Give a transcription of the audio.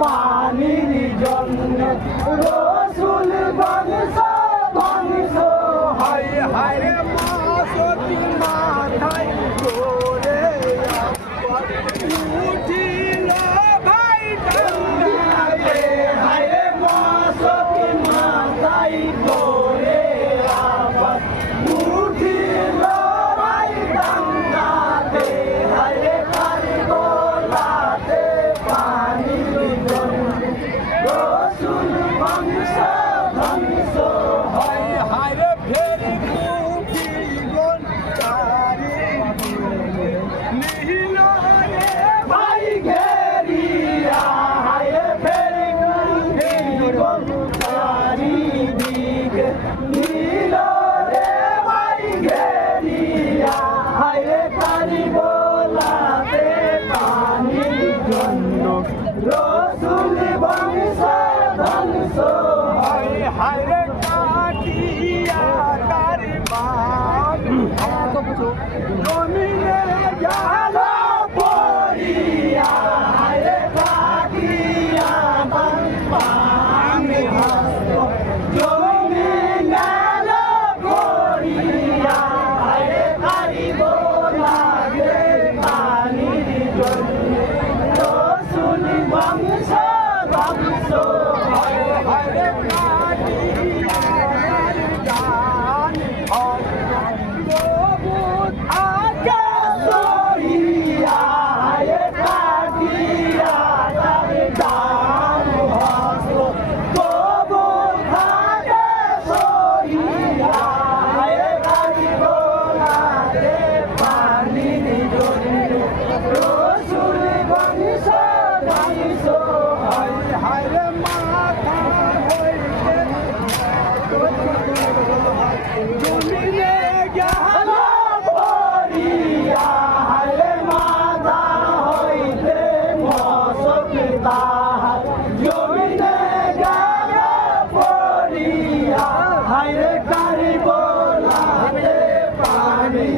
পানির জন্য রসুল বংশ বংশ হায় হায় রে মাসতি মাথায় করে উঠিল ভাই ডাঙ্গাতে হায় রে মাসতি মাথায় করে আবার উঠিল ভাই ডাঙ্গাতে হায় রে কারবালাতে পানির জন্য রসুল বংশ বংশ হায় হায় রে ফেরি কুকিগণ তারে নীল রে ভাই ঘেরিয়া হায় রে ফেরি কুকিগণ চারিদিকে নীল রে ভাই ঘেরিয়া হায় রে কারবালাতে পানির জন্য রসুল বংশ বংশ হায় হায় রে কাটিয়া তার বাপ জমিনে গেল পড়িয়া হায় রে কাটিয়া তার পানে হস্ত জমিনে গেল পড়িয়া হায় রে কারিব লাগে পানির জন্য রসুল বংশ বংশ হায় হায় রে কাটিয়া গান তবু থাকে সহিয়া হায় রে কাটিয়া তার গান হস্ত তবু থাকে সহিয়া হায় রে কাটিব লাগে পানির জন্য রসুল বংশ বংশ হায় হায় রে মাথা হইতে জমিনে গেল পড়িয়া হায় রে মাথা হইতে মশক তাহার জমিনে গেল পড়িয়া হায় রে কারিব লাগে পানি